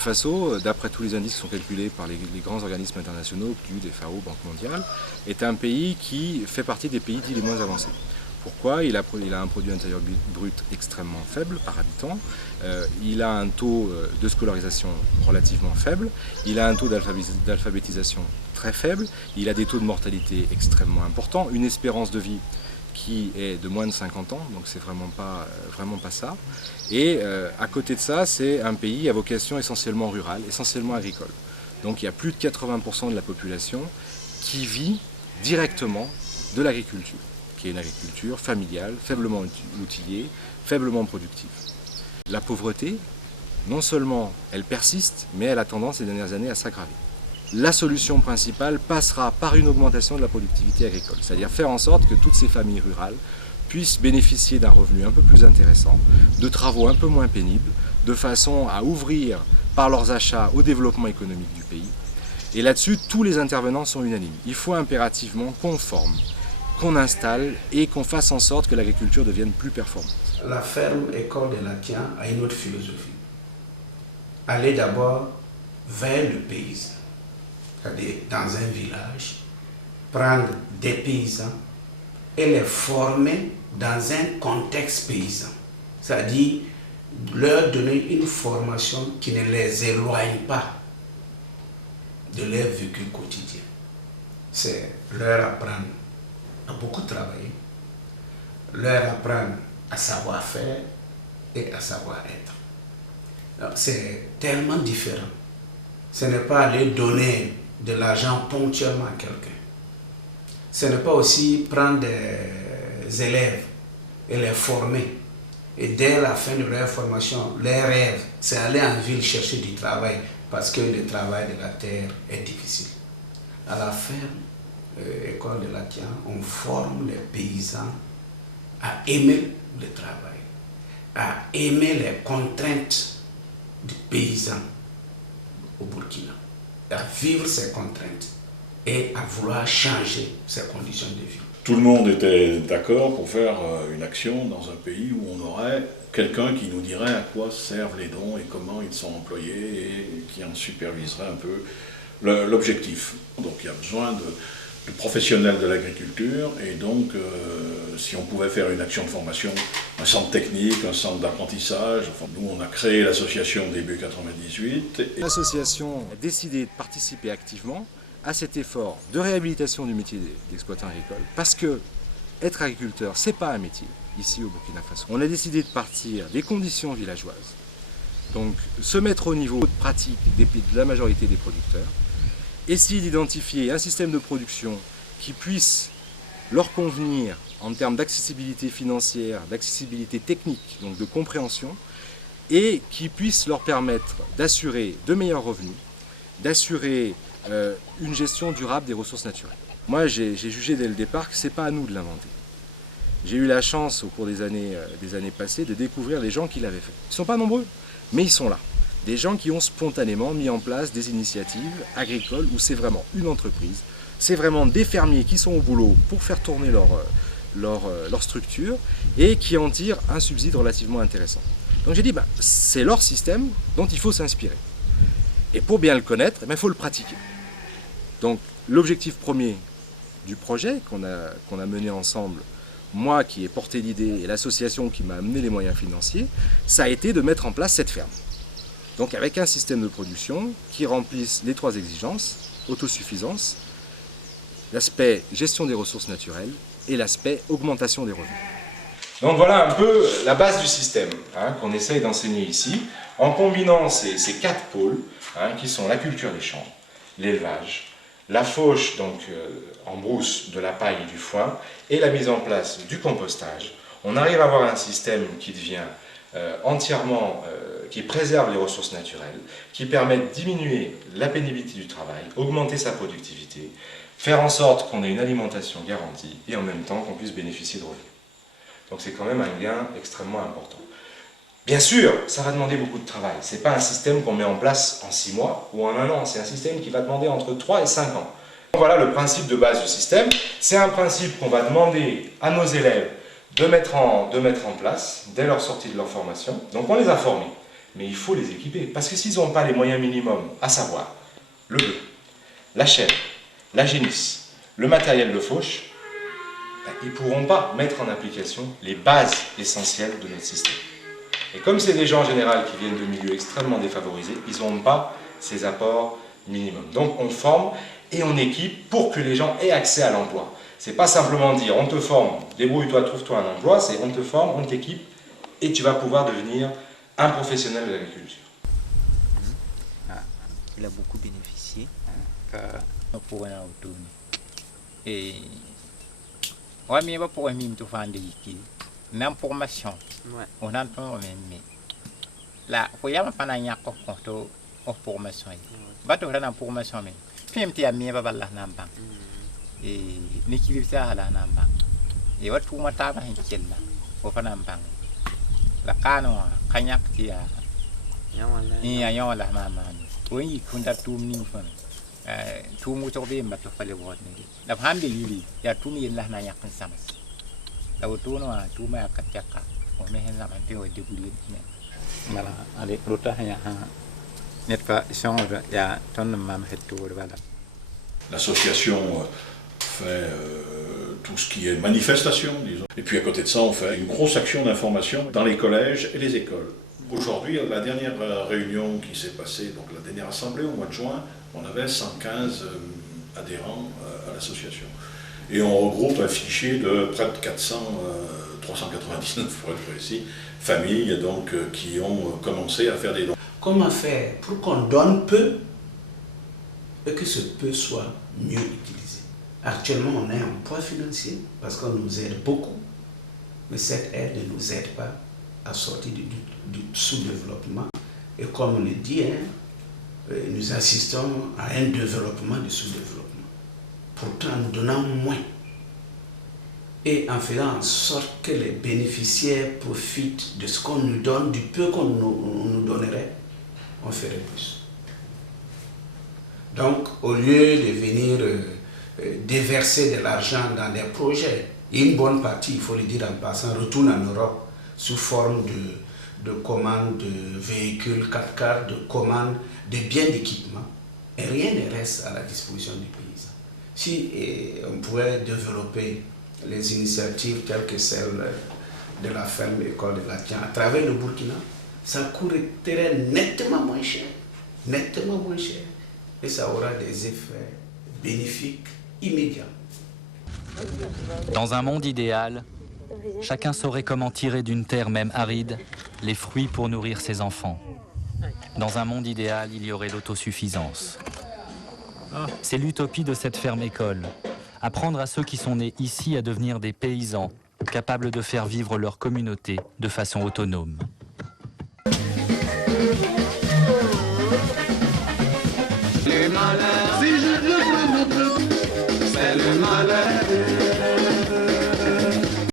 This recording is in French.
Faso, d'après tous les indices qui sont calculés par les grands organismes internationaux, PNUD, FAO, Banque mondiale, est un pays qui fait partie des pays dits les moins avancés. Pourquoi? Il a un produit intérieur brut extrêmement faible par habitant, il a un taux de scolarisation relativement faible, il a un taux d'alphabétisation très faible, il a des taux de mortalité extrêmement importants, une espérance de vie qui est de moins de 50 ans, donc c'est vraiment pas ça. Et à côté de ça, c'est un pays à vocation essentiellement rurale, essentiellement agricole. Donc il y a plus de 80% de la population qui vit directement de l'agriculture, qui est une agriculture familiale, faiblement outillée, faiblement productive. La pauvreté, non seulement elle persiste, mais elle a tendance ces dernières années à s'aggraver. La solution principale passera par une augmentation de la productivité agricole, c'est-à-dire faire en sorte que toutes ces familles rurales puissent bénéficier d'un revenu un peu plus intéressant, de travaux un peu moins pénibles, de façon à ouvrir par leurs achats au développement économique du pays. Et là-dessus, tous les intervenants sont unanimes. Il faut impérativement qu'on forme, qu'on installe et qu'on fasse en sorte que l'agriculture devienne plus performante. La ferme École des Latiens a une autre philosophie. Aller d'abord vers le paysan. C'est-à-dire dans un village, prendre des paysans et les former dans un contexte paysan. C'est-à-dire leur donner une formation qui ne les éloigne pas de leur vécu quotidien. C'est leur apprendre à beaucoup travailler, leur apprendre à savoir faire et à savoir être. C'est tellement différent. Ce n'est pas aller donner de l'argent ponctuellement à quelqu'un. Ce n'est pas aussi prendre des élèves et les former. Et dès la fin de leur formation, leur rêve, c'est aller en ville chercher du travail parce que le travail de la terre est difficile. À la ferme, École de Latiens, on forme les paysans à aimer le travail, à aimer les contraintes du paysan au Burkina, à vivre ces contraintes et à vouloir changer ses conditions de vie. Tout le monde était d'accord pour faire une action dans un pays où on aurait quelqu'un qui nous dirait à quoi servent les dons et comment ils sont employés et qui en superviserait un peu l'objectif. Donc il y a besoin de professionnels de l'agriculture et donc si on pouvait faire une action de formation, un centre technique, un centre d'apprentissage, enfin, nous on a créé l'association début 98. L'association a décidé de participer activement à cet effort de réhabilitation du métier d'exploitant agricole parce que être agriculteur, c'est pas un métier ici au Burkina Faso. On a décidé de partir des conditions villageoises, donc se mettre au niveau de pratique de la majorité des producteurs, essayer d'identifier un système de production qui puisse leur convenir en termes d'accessibilité financière, d'accessibilité technique, donc de compréhension, et qui puisse leur permettre d'assurer de meilleurs revenus, d'assurer une gestion durable des ressources naturelles. Moi, j'ai jugé dès le départ que ce n'est pas à nous de l'inventer. J'ai eu la chance, au cours des années passées, de découvrir les gens qui l'avaient fait. Ils ne sont pas nombreux, mais ils sont là. Des gens qui ont spontanément mis en place des initiatives agricoles où c'est vraiment une entreprise, c'est vraiment des fermiers qui sont au boulot pour faire tourner leur structure et qui en tirent un subside relativement intéressant. Donc j'ai dit, c'est leur système dont il faut s'inspirer. Et pour bien le connaître, il faut le pratiquer. Donc l'objectif premier du projet qu'on a mené ensemble, moi qui ai porté l'idée et l'association qui m'a amené les moyens financiers, ça a été de mettre en place cette ferme. Donc avec un système de production qui remplisse les 3 exigences, autosuffisance, l'aspect gestion des ressources naturelles et l'aspect augmentation des revenus. Donc voilà un peu la base du système qu'on essaye d'enseigner ici, en combinant ces 4 pôles qui sont la culture des champs, l'élevage, la fauche donc en brousse de la paille et du foin et la mise en place du compostage. On arrive à avoir un système qui devient entièrement, qui préserve les ressources naturelles, qui permet de diminuer la pénibilité du travail, augmenter sa productivité, faire en sorte qu'on ait une alimentation garantie et en même temps qu'on puisse bénéficier de revenus. Donc c'est quand même un gain extrêmement important. Bien sûr, ça va demander beaucoup de travail. Ce n'est pas un système qu'on met en place en 6 mois ou en 1 an, c'est un système qui va demander entre 3 et 5 ans. Voilà le principe de base du système. C'est un principe qu'on va demander à nos élèves de mettre en place dès leur sortie de leur formation. Donc on les a formés. mais il faut les équiper. Parce que s'ils n'ont pas les moyens minimums, à savoir le bœuf, la chèvre, la génisse, le matériel de fauche, ils ne pourront pas mettre en application les bases essentielles de notre système. Et comme c'est des gens en général qui viennent de milieux extrêmement défavorisés, ils n'ont pas ces apports minimums. Donc on forme et on équipe pour que les gens aient accès à l'emploi. C'est pas simplement dire on te forme, débrouille-toi, trouve-toi un emploi, c'est on te forme, on t'équipe et tu vas pouvoir devenir un professionnel de l'agriculture. Il a beaucoup bénéficié pour un auto. Et ouais, mais pour un mime, tu fais un délicat. Même formation, on a un peu même. Là, il y a un peu de formation. Bateau a formation. Puis, il y a un peu de nambang. Et l'équilibre, c'est à la nambang. Et what tout le monde a fait là, au fanambang. La canoa, cagnac, il y a la maman. Oui, il y a tout le monde. Tout le monde a fait le travail. La femme de Lili, il y a tout le monde qui a fait le travail. La auto no tu ma kataka o me hen zaman te o de buli ne mala ale rota ya net pa songa ya ton mam hetu wala. L'association fait tout ce qui est manifestation, disons. Et puis à côté de ça, on fait une grosse action d'information dans les collèges et les écoles. Aujourd'hui, la dernière réunion qui s'est passée, donc la dernière assemblée au mois de juin, on avait 115 adhérents à l'association. Et on regroupe un fichier de près de 399 pour être précis, familles donc, qui ont commencé à faire des dons. Comment faire pour qu'on donne peu et que ce peu soit mieux utilisé? Actuellement, on a un poids financier parce qu'on nous aide beaucoup, mais cette aide ne nous aide pas à sortir du sous-développement. Et comme on le dit, nous assistons à un développement du sous-développement. Pourtant, en nous donnant moins et en faisant en sorte que les bénéficiaires profitent de ce qu'on nous donne, du peu qu'on nous donnerait, on ferait plus. Donc, au lieu de venir déverser de l'argent dans des projets, une bonne partie, il faut le dire en passant, retourne en Europe sous forme de commandes de véhicules 4x4, de commandes de biens d'équipement, et rien ne reste à la disposition du paysan. Si on pouvait développer les initiatives telles que celle de la ferme École de Latien à travers le Burkina, ça coûterait nettement moins cher, et ça aura des effets bénéfiques immédiats. Dans un monde idéal, chacun saurait comment tirer d'une terre même aride les fruits pour nourrir ses enfants. Dans un monde idéal, il y aurait l'autosuffisance. C'est l'utopie de cette ferme-école. Apprendre à ceux qui sont nés ici à devenir des paysans, capables de faire vivre leur communauté de façon autonome.